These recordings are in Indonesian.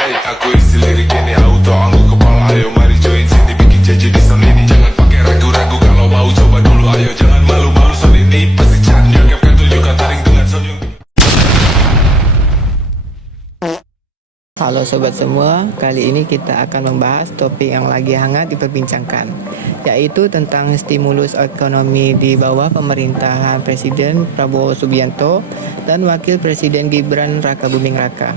Hey, aku isi lirik ini auto anggu kepala. Ayo mari join sini bikin janji di sound ini. Jangan pakai ragu-ragu kalau mau coba dulu. Ayo jangan malu-malu sound ini pasti candu. Kan tunjukkan taring dengan sound yang Halo sobat semua, kali ini kita akan membahas topik yang lagi hangat diperbincangkan, yaitu tentang stimulus ekonomi di bawah pemerintahan Presiden Prabowo Subianto dan Wakil Presiden Gibran Rakabuming Raka.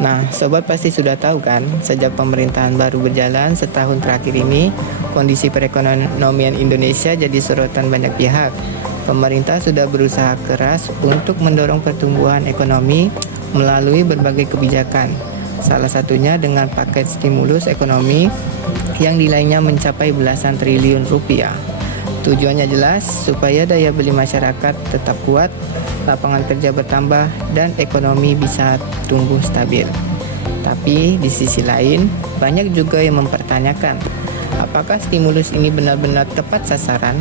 Nah, sobat pasti sudah tahu kan, sejak pemerintahan baru berjalan setahun terakhir ini, kondisi perekonomian Indonesia jadi sorotan banyak pihak. Pemerintah sudah berusaha keras untuk mendorong pertumbuhan ekonomi melalui berbagai kebijakan. Salah satunya dengan paket stimulus ekonomi yang nilainya mencapai belasan triliun rupiah. Tujuannya jelas supaya daya beli masyarakat tetap kuat, lapangan kerja bertambah, dan ekonomi bisa tumbuh stabil. Tapi di sisi lain, banyak juga yang mempertanyakan, apakah stimulus ini benar-benar tepat sasaran?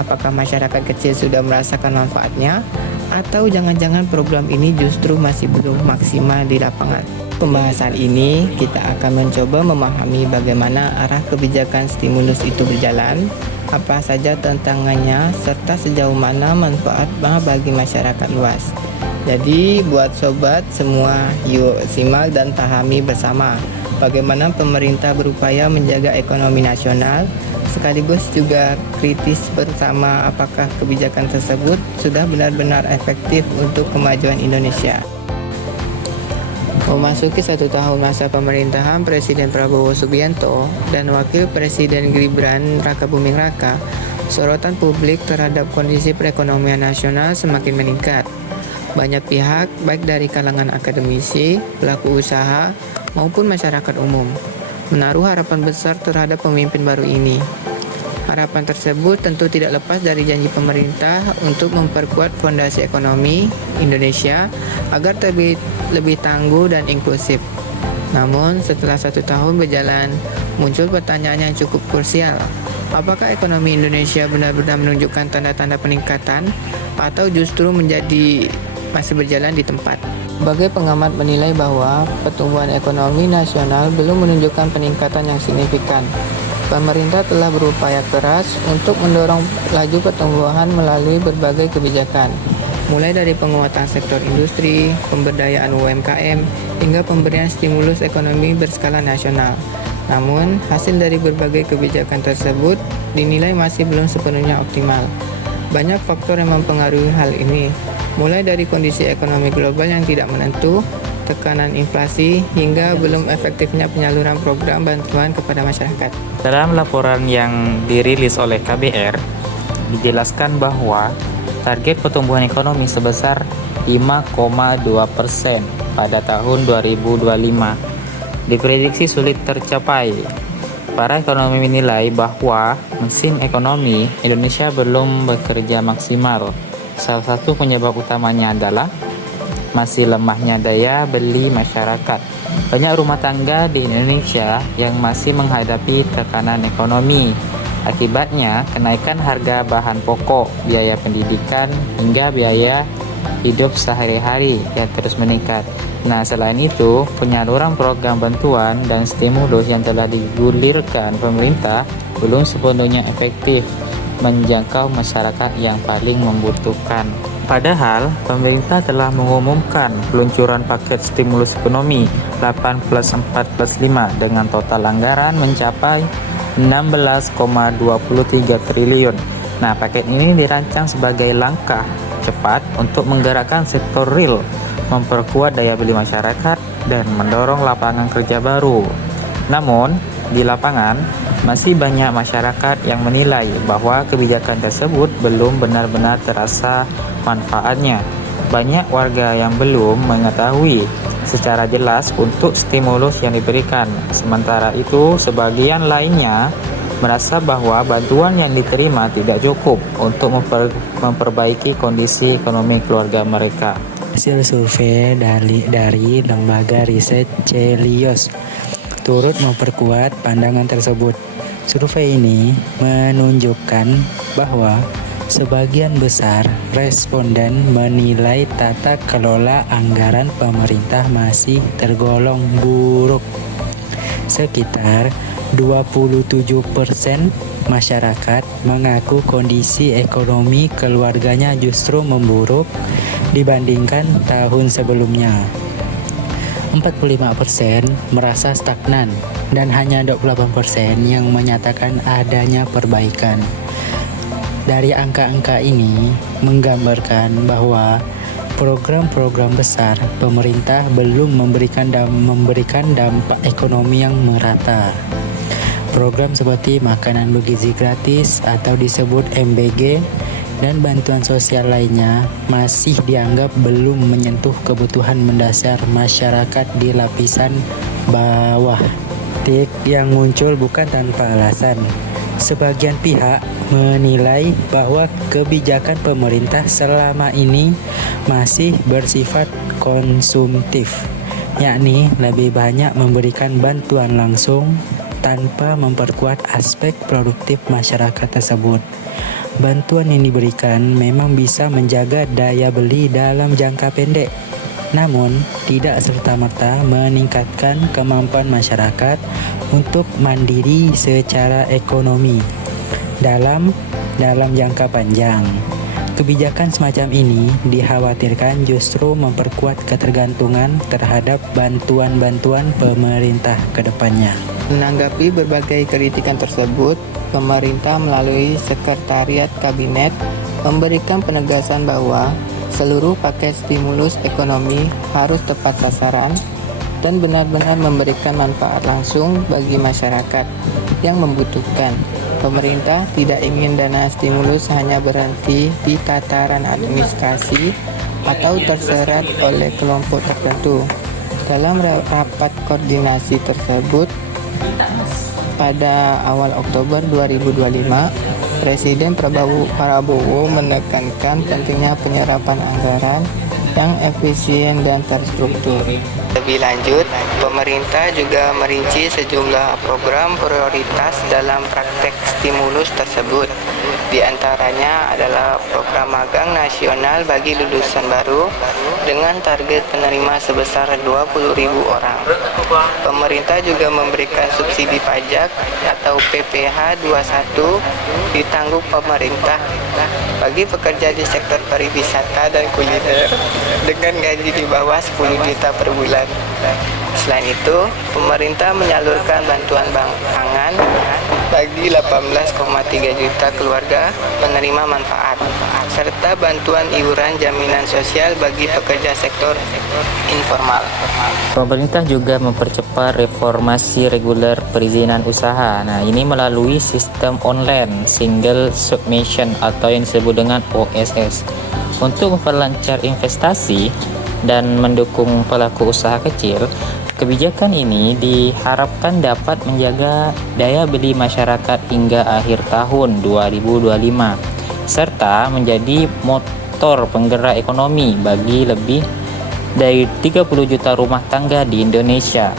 Apakah masyarakat kecil sudah merasakan manfaatnya? Atau jangan-jangan program ini justru masih belum maksimal di lapangan? Pembahasan ini kita akan mencoba memahami bagaimana arah kebijakan stimulus itu berjalan, apa saja tantangannya, serta sejauh mana manfaatnya bagi masyarakat luas. Jadi buat sobat semua, yuk simak dan pahami bersama bagaimana pemerintah berupaya menjaga ekonomi nasional, sekaligus juga kritis bersama apakah kebijakan tersebut sudah benar-benar efektif untuk kemajuan Indonesia. Memasuki 1 tahun masa pemerintahan Presiden Prabowo Subianto dan Wakil Presiden Gibran Rakabuming Raka, sorotan publik terhadap kondisi perekonomian nasional semakin meningkat. Banyak pihak, baik dari kalangan akademisi, pelaku usaha, maupun masyarakat umum, menaruh harapan besar terhadap pemimpin baru ini. Harapan tersebut tentu tidak lepas dari janji pemerintah untuk memperkuat fondasi ekonomi Indonesia agar lebih tangguh dan inklusif. Namun setelah 1 tahun berjalan, muncul pertanyaan yang cukup krusial. Apakah ekonomi Indonesia benar-benar menunjukkan tanda-tanda peningkatan atau justru masih berjalan di tempat? Sebagai pengamat menilai bahwa pertumbuhan ekonomi nasional belum menunjukkan peningkatan yang signifikan. Pemerintah telah berupaya keras untuk mendorong laju pertumbuhan melalui berbagai kebijakan, mulai dari penguatan sektor industri, pemberdayaan UMKM, hingga pemberian stimulus ekonomi berskala nasional. Namun, hasil dari berbagai kebijakan tersebut dinilai masih belum sepenuhnya optimal. Banyak faktor yang mempengaruhi hal ini, mulai dari kondisi ekonomi global yang tidak menentu, tekanan inflasi, hingga belum efektifnya penyaluran program bantuan kepada masyarakat. Dalam laporan yang dirilis oleh KBR, dijelaskan bahwa target pertumbuhan ekonomi sebesar 5,2% pada tahun 2025 diprediksi sulit tercapai. Para ekonomi menilai bahwa mesin ekonomi Indonesia belum bekerja maksimal. Salah satu penyebab utamanya adalah masih lemahnya daya beli masyarakat. Banyak rumah tangga di Indonesia yang masih menghadapi tekanan ekonomi. Akibatnya, kenaikan harga bahan pokok, biaya pendidikan, hingga biaya hidup sehari-hari yang terus meningkat. Nah, selain itu, penyaluran program bantuan dan stimulus yang telah digulirkan pemerintah belum sepenuhnya efektif menjangkau masyarakat yang paling membutuhkan. Padahal, pemerintah telah mengumumkan peluncuran paket stimulus ekonomi 8+4+5 dengan total anggaran mencapai 16,23 triliun. Nah, paket ini dirancang sebagai langkah cepat untuk menggerakkan sektor real, memperkuat daya beli masyarakat, dan mendorong lapangan kerja baru. Namun, di lapangan, masih banyak masyarakat yang menilai bahwa kebijakan tersebut belum benar-benar terasa manfaatnya. Banyak warga yang belum mengetahui secara jelas untuk stimulus yang diberikan. Sementara itu, sebagian lainnya merasa bahwa bantuan yang diterima tidak cukup untuk memperbaiki kondisi ekonomi keluarga mereka. Hasil survei dari lembaga riset Celios turut memperkuat pandangan tersebut. Survei ini menunjukkan bahwa Sebagian besar responden menilai tata kelola anggaran pemerintah masih tergolong buruk. Sekitar 27% masyarakat mengaku kondisi ekonomi keluarganya justru memburuk dibandingkan tahun sebelumnya. 45% merasa stagnan dan hanya 28% yang menyatakan adanya perbaikan. Dari angka-angka ini menggambarkan bahwa program-program besar pemerintah belum memberikan dampak ekonomi yang merata. Program seperti makanan bergizi gratis atau disebut MBG dan bantuan sosial lainnya masih dianggap belum menyentuh kebutuhan mendasar masyarakat di lapisan bawah. Kritik yang muncul bukan tanpa alasan. Sebagian pihak menilai bahwa kebijakan pemerintah selama ini masih bersifat konsumtif, yakni lebih banyak memberikan bantuan langsung tanpa memperkuat aspek produktif masyarakat tersebut. Bantuan yang diberikan memang bisa menjaga daya beli dalam jangka pendek, namun tidak serta-merta meningkatkan kemampuan masyarakat untuk mandiri secara ekonomi dalam jangka panjang. Kebijakan semacam ini dikhawatirkan justru memperkuat ketergantungan terhadap bantuan-bantuan pemerintah ke depannya. Menanggapi berbagai kritikan tersebut, pemerintah melalui Sekretariat Kabinet memberikan penegasan bahwa seluruh paket stimulus ekonomi harus tepat sasaran dan benar-benar memberikan manfaat langsung bagi masyarakat yang membutuhkan. Pemerintah tidak ingin dana stimulus hanya berhenti di tataran administrasi atau terserat oleh kelompok tertentu. Dalam rapat koordinasi tersebut, pada awal Oktober 2025, Presiden Prabowo menekankan pentingnya penyerapan anggaran yang efisien dan terstruktur. Lebih lanjut, pemerintah juga merinci sejumlah program prioritas dalam praktek stimulus tersebut. Di antaranya adalah program magang nasional bagi lulusan baru dengan target penerima sebesar 20.000 orang. Pemerintah juga memberikan subsidi pajak atau PPh 21 ditanggung pemerintah bagi pekerja di sektor pariwisata dan kuliner dengan gaji di bawah 10 juta per bulan. Selain itu, pemerintah menyalurkan bantuan pangan bagi 18,3 juta keluarga penerima manfaat, serta bantuan iuran jaminan sosial bagi pekerja sektor informal. Pemerintah juga mempercepat reformasi reguler perizinan usaha. Nah, ini melalui sistem online Single Submission atau yang disebut dengan OSS untuk memperlancar investasi dan mendukung pelaku usaha kecil. Kebijakan ini diharapkan dapat menjaga daya beli masyarakat hingga akhir tahun 2025 serta menjadi motor penggerak ekonomi bagi lebih dari 30 juta rumah tangga di Indonesia.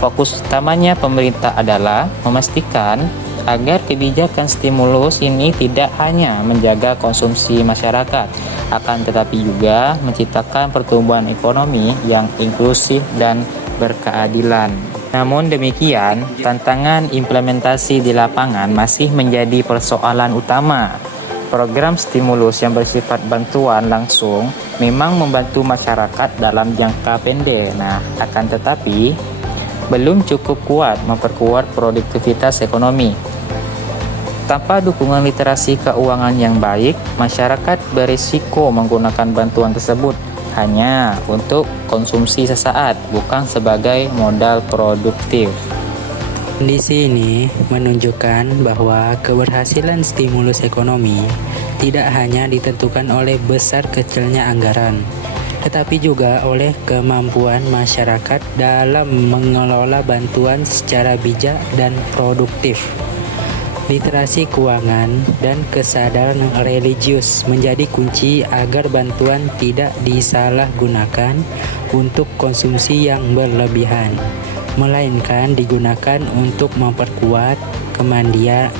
Fokus utamanya pemerintah adalah memastikan agar kebijakan stimulus ini tidak hanya menjaga konsumsi masyarakat, akan tetapi juga menciptakan pertumbuhan ekonomi yang inklusif dan berkeadilan. Namun demikian, tantangan implementasi di lapangan masih menjadi persoalan utama. Program stimulus yang bersifat bantuan langsung memang membantu masyarakat dalam jangka pendek. Nah, akan tetapi belum cukup kuat memperkuat produktivitas ekonomi. Tanpa dukungan literasi keuangan yang baik, masyarakat berisiko menggunakan bantuan tersebut hanya untuk konsumsi sesaat, bukan sebagai modal produktif. Kondisi ini menunjukkan bahwa keberhasilan stimulus ekonomi tidak hanya ditentukan oleh besar kecilnya anggaran, tetapi juga oleh kemampuan masyarakat dalam mengelola bantuan secara bijak dan produktif. Literasi keuangan dan kesadaran religius menjadi kunci agar bantuan tidak disalahgunakan untuk konsumsi yang berlebihan, melainkan digunakan untuk memperkuat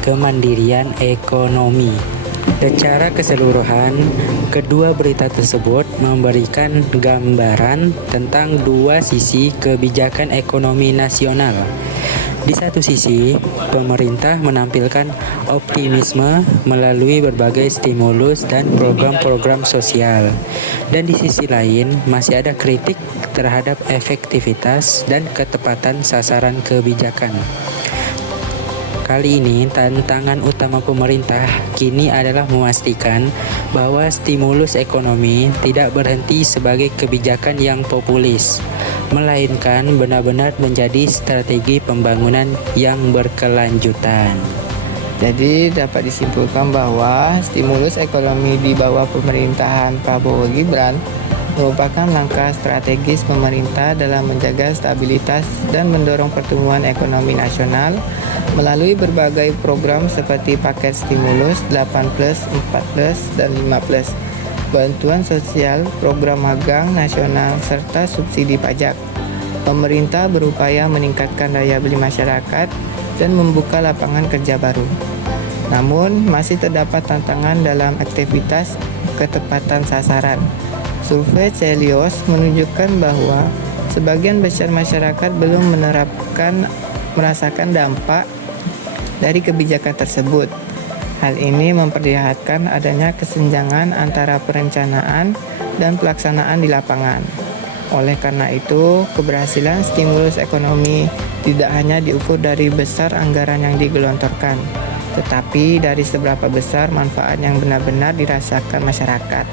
kemandirian ekonomi. Secara keseluruhan, kedua berita tersebut memberikan gambaran tentang dua sisi kebijakan ekonomi nasional. Di satu sisi, pemerintah menampilkan optimisme melalui berbagai stimulus dan program-program sosial. Dan di sisi lain, masih ada kritik terhadap efektivitas dan ketepatan sasaran kebijakan. Kali ini, tantangan utama pemerintah kini adalah memastikan bahwa stimulus ekonomi tidak berhenti sebagai kebijakan yang populis, melainkan benar-benar menjadi strategi pembangunan yang berkelanjutan. Jadi dapat disimpulkan bahwa stimulus ekonomi di bawah pemerintahan Prabowo Gibran merupakan langkah strategis pemerintah dalam menjaga stabilitas dan mendorong pertumbuhan ekonomi nasional melalui berbagai program seperti paket stimulus 8+, 4+, dan 5+, bantuan sosial, program magang nasional, serta subsidi pajak. Pemerintah berupaya meningkatkan daya beli masyarakat dan membuka lapangan kerja baru. Namun, masih terdapat tantangan dalam aktivitas ketepatan sasaran. Survei Celios menunjukkan bahwa sebagian besar masyarakat belum merasakan dampak dari kebijakan tersebut. Hal ini memperlihatkan adanya kesenjangan antara perencanaan dan pelaksanaan di lapangan. Oleh karena itu, keberhasilan stimulus ekonomi tidak hanya diukur dari besar anggaran yang digelontorkan, tetapi dari seberapa besar manfaat yang benar-benar dirasakan masyarakat,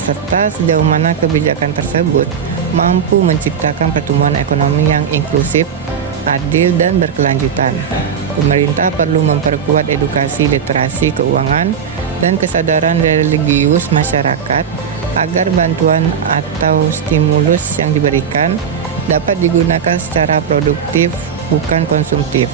serta sejauh mana kebijakan tersebut mampu menciptakan pertumbuhan ekonomi yang inklusif, adil, dan berkelanjutan. Pemerintah perlu memperkuat edukasi literasi keuangan dan kesadaran religius masyarakat agar bantuan atau stimulus yang diberikan dapat digunakan secara produktif, bukan konsumtif.